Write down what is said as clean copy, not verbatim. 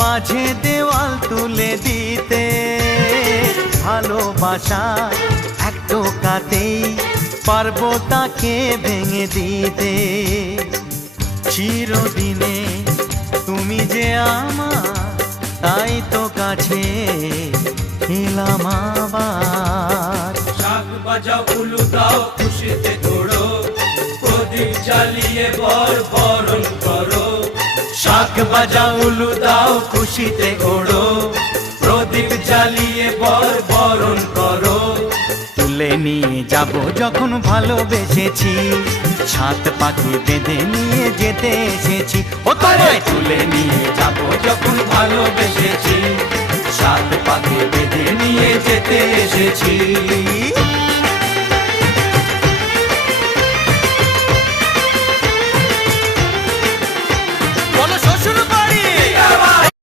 মাঝে দেওয়াল তুলে দিতে, ভালোবাসা এক টোকাতেই পারবো তাকে ভেঙে দিতে। চিরদিনে তুমি যে আমার, তাই তো কাছে এলাম আবার। শাক বাজাও উলু দাও খুশিতে ঘোড়ো, প্রদীপ জ্বালিয়ে বর বরণ করো। শাক বাজাও উলু দাও খুশিতে ওড়ো, প্রদীপ জ্বালিয়ে বর বরণ করো। তুলে নিয়ে যাব যখন ভালোবেসেছি, সাত পাখি বেঁধে নিয়ে যেতে এসেছি। ও তোমায় তুলে নিয়ে যাব যখন ভালোবেসেছি, সাত পাখি বেঁধে নিয়ে যেতে এসেছি।